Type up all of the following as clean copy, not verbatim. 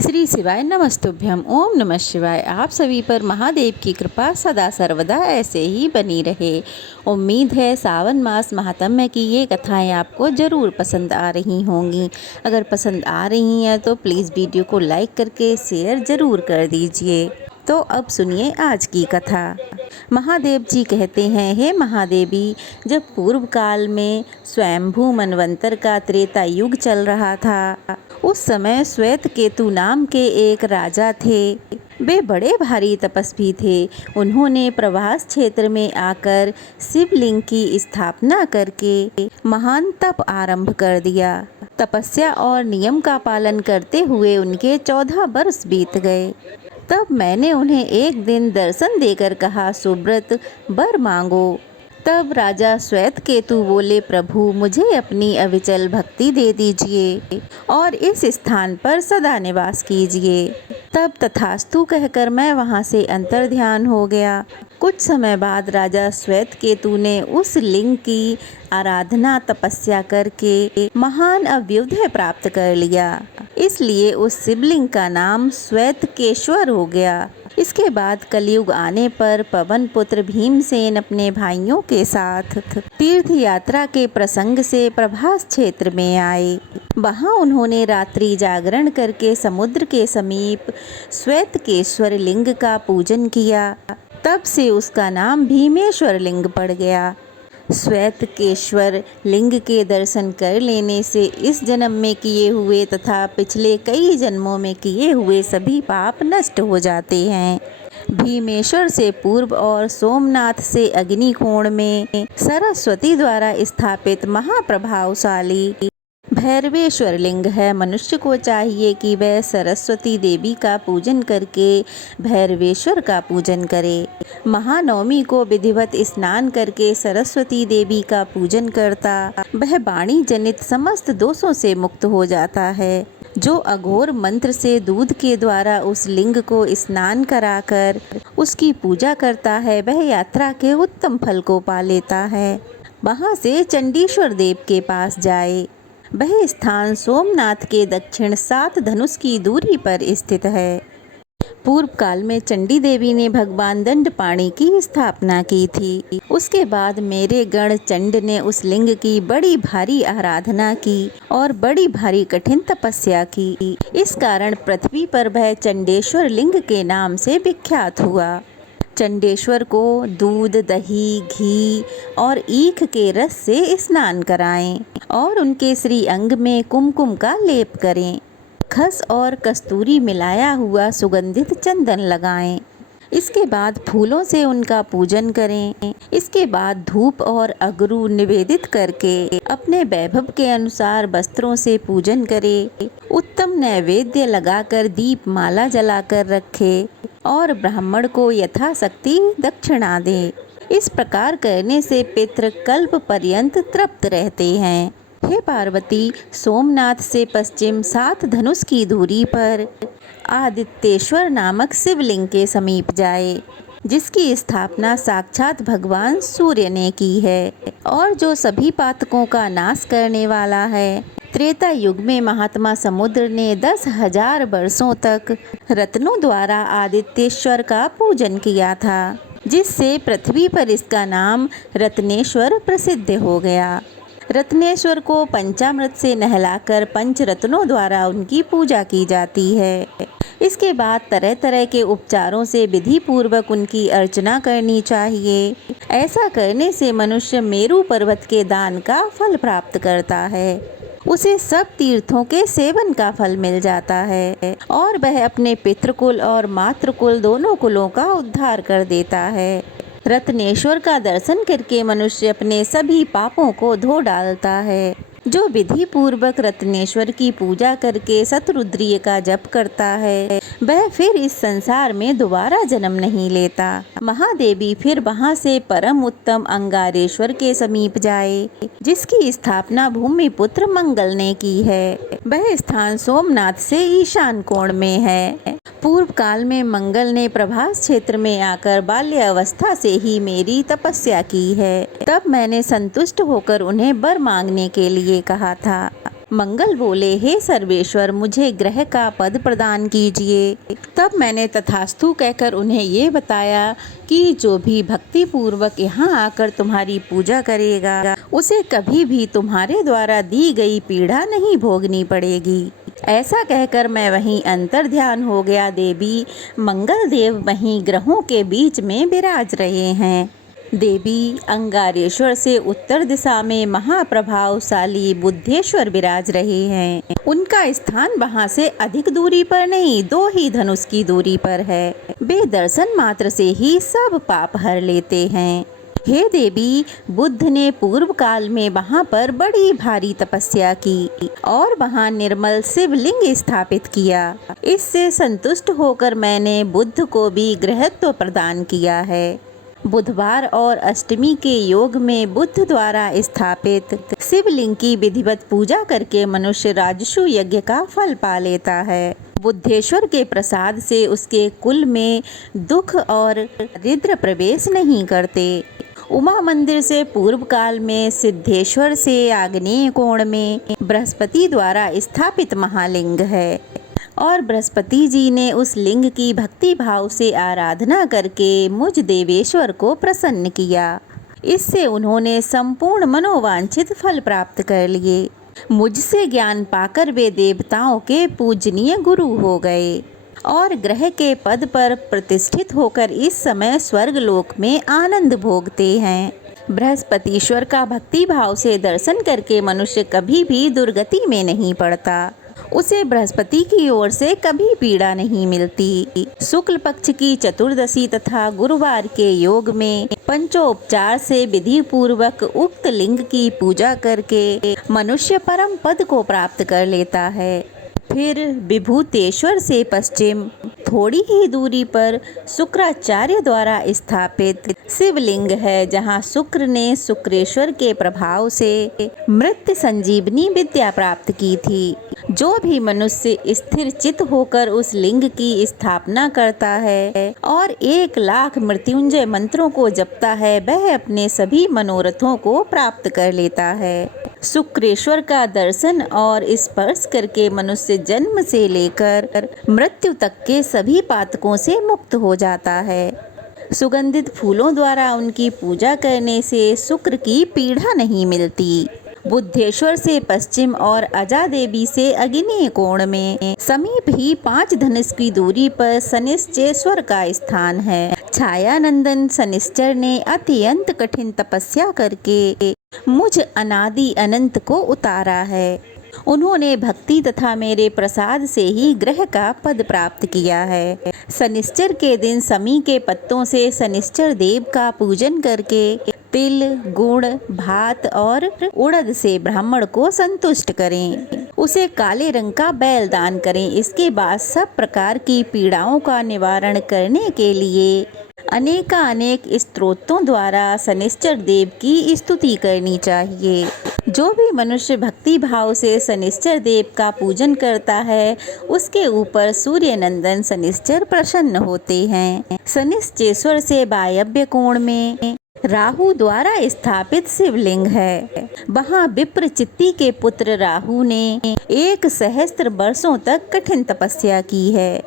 श्री शिवाय नमस्तुभ्यम। ओम नमः शिवाय। आप सभी पर महादेव की कृपा सदा सर्वदा ऐसे ही बनी रहे। उम्मीद है सावन मास महात्म्य की ये कथाएं आपको ज़रूर पसंद आ रही होंगी। अगर पसंद आ रही हैं तो प्लीज़ वीडियो को लाइक करके शेयर ज़रूर कर दीजिए। तो अब सुनिए आज की कथा। महादेव जी कहते हैं, हे महादेवी, जब पूर्व काल में स्वयंभू मनवंतर का त्रेता युग चल रहा था, उस समय श्वेत केतु नाम के एक राजा थे। वे बड़े भारी तपस्वी थे। उन्होंने प्रभास क्षेत्र में आकर शिवलिंग की स्थापना करके महान तप आरंभ कर दिया। तपस्या और नियम का पालन करते हुए उनके 14 वर्ष बीत गए। तब मैंने उन्हें एक दिन दर्शन देकर कहा, सुब्रत, वर मांगो। तब राजा श्वेत केतु बोले, प्रभु, मुझे अपनी अविचल भक्ति दे दीजिए और इस स्थान पर सदा निवास कीजिए। तब तथास्तु कहकर मैं वहां से अंतर्ध्यान हो गया। कुछ समय बाद राजा श्वेत केतु ने उस लिंग की आराधना तपस्या करके महान अभ्युदय प्राप्त कर लिया। इसलिए उस शिवलिंग का नाम श्वेतकेश्वर हो गया। इसके बाद कलयुग आने पर पवन पुत्र भीमसेन अपने भाइयों के साथ तीर्थ यात्रा के प्रसंग से प्रभास क्षेत्र में आए। वहां उन्होंने रात्रि जागरण करके समुद्र के समीप श्वेतकेश्वर लिंग का पूजन किया। तब से उसका नाम भीमेश्वर लिंग पड़ गया। श्वेतकेश्वर लिंग के दर्शन कर लेने से इस जन्म में किए हुए तथा पिछले कई जन्मों में किए हुए सभी पाप नष्ट हो जाते हैं। भीमेश्वर से पूर्व और सोमनाथ से अग्निकोण में सरस्वती द्वारा स्थापित महाप्रभावशाली भैरवेश्वर लिंग है। मनुष्य को चाहिए कि वह सरस्वती देवी का पूजन करके भैरवेश्वर का पूजन करे। महानवमी को विधिवत स्नान करके सरस्वती देवी का पूजन करता वह वाणी जनित समस्त दोषों से मुक्त हो जाता है। जो अघोर मंत्र से दूध के द्वारा उस लिंग को स्नान कराकर उसकी पूजा करता है, वह यात्रा के उत्तम फल को पा लेता है। वहाँ से चंडीश्वर देव के पास जाए। वह स्थान सोमनाथ के दक्षिण 7 धनुष की दूरी पर स्थित है। पूर्व काल में चंडी देवी ने भगवान दंडपाणि की स्थापना की थी। उसके बाद मेरे गण चंड ने उस लिंग की बड़ी भारी आराधना की और बड़ी भारी कठिन तपस्या की। इस कारण पृथ्वी पर वह चंडेश्वर लिंग के नाम से विख्यात हुआ। चंडेश्वर को दूध, दही, घी और ईख के रस से स्नान कराएं और उनके श्री अंग में कुमकुम का लेप करें। खस और कस्तूरी मिलाया हुआ सुगंधित चंदन लगाएं। इसके बाद फूलों से उनका पूजन करें। इसके बाद धूप और अगरू निवेदित करके अपने वैभव के अनुसार वस्त्रों से पूजन करें। उत्तम नैवेद्य लगाकर दीप माला जलाकर रखे और ब्राह्मण को यथाशक्ति दक्षिणा दे। इस प्रकार करने से पितृ कल्प पर्यंत तृप्त रहते हैं। हे पार्वती, सोमनाथ से पश्चिम 7 धनुष की दूरी पर आदित्येश्वर नामक शिवलिंग के समीप जाए, जिसकी स्थापना साक्षात भगवान सूर्य ने की है और जो सभी पातकों का नाश करने वाला है। त्रेता युग में महात्मा समुद्र ने 10,000 वर्षों तक रत्नों द्वारा आदित्येश्वर का पूजन किया था, जिससे पृथ्वी पर इसका नाम रत्नेश्वर प्रसिद्ध हो गया। रत्नेश्वर को पंचामृत से नहलाकर पंच रत्नों द्वारा उनकी पूजा की जाती है। इसके बाद तरह तरह के उपचारों से विधि पूर्वक उनकी अर्चना करनी चाहिए। ऐसा करने से मनुष्य मेरू पर्वत के दान का फल प्राप्त करता है। उसे सब तीर्थों के सेवन का फल मिल जाता है और वह अपने पितृकुल और मातृकुल दोनों कुलों का उद्धार कर देता है। रत्नेश्वर का दर्शन करके मनुष्य अपने सभी पापों को धो डालता है। जो विधि पूर्वक रत्नेश्वर की पूजा करके शतरुद्रीय का जप करता है, वह फिर इस संसार में दोबारा जन्म नहीं लेता। महादेवी फिर वहां से परम उत्तम अंगारेश्वर के समीप जाए, जिसकी स्थापना भूमिपुत्र मंगल ने की है। वह स्थान सोमनाथ से ईशान कोण में है। पूर्व काल में मंगल ने प्रभास क्षेत्र में आकर बाल्य अवस्था से ही मेरी तपस्या की है। तब मैंने संतुष्ट होकर उन्हें वर मांगने के लिए कहा था। मंगल बोले, हे सर्वेश्वर, मुझे ग्रह का पद प्रदान कीजिए। तब मैंने तथास्तु कहकर उन्हें ये बताया कि जो भी भक्ति पूर्वक यहाँ आकर तुम्हारी पूजा करेगा उसे कभी भी तुम्हारे द्वारा दी गई पीड़ा नहीं भोगनी पड़ेगी। ऐसा कहकर मैं वहीं अंतर ध्यान हो गया। देवी मंगल देव वहीं ग्रहों के बीच में विराज रहे हैं। देवी अंगारेश्वर से उत्तर दिशा में महाप्रभावशाली बुद्धेश्वर विराज रहे हैं। उनका स्थान वहां से अधिक दूरी पर नहीं, 2 ही धनुष की दूरी पर है। वे दर्शन मात्र से ही सब पाप हर लेते हैं। हे देवी, बुद्ध ने पूर्व काल में वहाँ पर बड़ी भारी तपस्या की और वहाँ निर्मल शिवलिंग स्थापित किया। इससे संतुष्ट होकर मैंने बुद्ध को भी गृहत्व प्रदान किया है। बुधवार और अष्टमी के योग में बुद्ध द्वारा स्थापित शिवलिंग की विधिवत पूजा करके मनुष्य राजसु यज्ञ का फल पा लेता है। बुद्धेश्वर के प्रसाद से उसके कुल में दुख और दरिद्र प्रवेश नहीं करते। उमा मंदिर से पूर्व काल में सिद्धेश्वर से आग्नेय कोण में बृहस्पति द्वारा स्थापित महालिंग है और बृहस्पति जी ने उस लिंग की भक्ति भाव से आराधना करके मुझ देवेश्वर को प्रसन्न किया। इससे उन्होंने संपूर्ण मनोवांछित फल प्राप्त कर लिए। मुझसे ज्ञान पाकर वे देवताओं के पूजनीय गुरु हो गए और ग्रह के पद पर प्रतिष्ठित होकर इस समय स्वर्ग लोक में आनंद भोगते हैं। बृहस्पतिश्वर का भक्ति भाव से दर्शन करके मनुष्य कभी भी दुर्गति में नहीं पड़ता। उसे बृहस्पति की ओर से कभी पीड़ा नहीं मिलती। शुक्ल पक्ष की चतुर्दशी तथा गुरुवार के योग में पंचोपचार से विधि पूर्वक उक्त लिंग की पूजा करके मनुष्य परम पद को प्राप्त कर लेता है। फिर विभूतेश्वर से पश्चिम थोड़ी ही दूरी पर शुक्राचार्य द्वारा स्थापित शिवलिंग है, जहाँ शुक्र ने शुक्रेश्वर के प्रभाव से मृत्यु संजीवनी विद्या प्राप्त की थी। जो भी मनुष्य स्थिर चित होकर उस लिंग की स्थापना करता है और 1,00,000 मृत्युंजय मंत्रों को जपता है, वह अपने सभी मनोरथों को प्राप्त कर लेता है। शुक्रेश्वर का दर्शन और स्पर्श करके मनुष्य जन्म से लेकर मृत्यु तक के सभी पातकों से मुक्त हो जाता है। सुगंधित फूलों द्वारा उनकी पूजा करने से शुक्र की पीड़ा नहीं मिलती। बुद्धेश्वर से पश्चिम और अजा देवी से अग्नेय कोण में समीप ही 5 धनुष की दूरी पर शनिश्चरेश्वर का स्थान है। छायानंदन शनिश्चर ने अत्यंत कठिन तपस्या करके मुझ अनादि अनंत को उतारा है। उन्होंने भक्ति तथा मेरे प्रसाद से ही ग्रह का पद प्राप्त किया है। शनिश्चर के दिन समी के पत्तों से शनिश्चर देव का पूजन करके तिल, गुड़, भात और उड़द से ब्राह्मण को संतुष्ट करें। उसे काले रंग का बैल दान करें। इसके बाद सब प्रकार की पीड़ाओं का निवारण करने के लिए अनेक स्तोत्रों द्वारा शनिश्चर देव की स्तुति करनी चाहिए। जो भी मनुष्य भक्ति भाव से शनिश्चर देव का पूजन करता है, उसके ऊपर सूर्य नंदन शनिश्चर प्रसन्न होते हैं। शनिश्चरेश्वर से वायव्य कोण में राहु द्वारा स्थापित शिवलिंग है। वहाँ विप्र चित्ती के पुत्र राहु ने 1 सहस्त्र वर्षों तक कठिन तपस्या की है।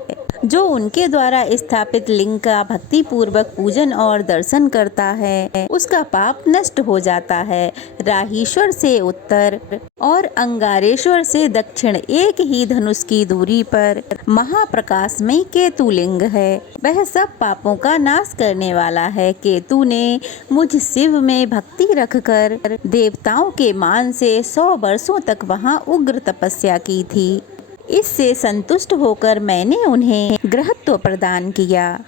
जो उनके द्वारा स्थापित लिंग का भक्ति पूर्वक पूजन और दर्शन करता है, उसका पाप नष्ट हो जाता है। राहीश्वर से उत्तर और अंगारेश्वर से दक्षिण 1 ही धनुष की दूरी पर महाप्रकाशमयी केतु लिंग है। वह सब पापों का नाश करने वाला है। केतु ने मुझ शिव में भक्ति रखकर देवताओं के मान से 100 वर्षों तक वहाँ उग्र तपस्या की थी। इससे संतुष्ट होकर मैंने उन्हें ग्रहत्व प्रदान किया।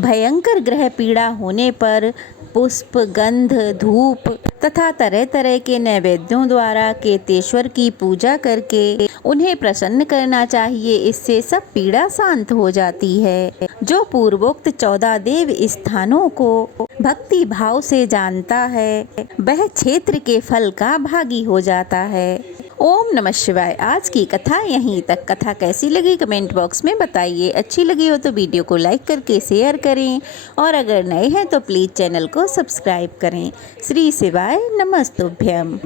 भयंकर ग्रह पीड़ा होने पर पुष्प, गंध, धूप तथा तरह तरह के नैवेद्यों द्वारा केतेश्वर की पूजा करके उन्हें प्रसन्न करना चाहिए। इससे सब पीड़ा शांत हो जाती है। जो पूर्वोक्त 14 देव स्थानों को भक्ति भाव से जानता है, वह क्षेत्र के फल का भागी हो जाता है। ओम नमः शिवाय। आज की कथा यहीं तक। कथा कैसी लगी कमेंट बॉक्स में बताइए। अच्छी लगी हो तो वीडियो को लाइक करके शेयर करें और अगर नए हैं तो प्लीज़ चैनल को सब्सक्राइब करें। श्री शिवाय नमस्तुभ्यम।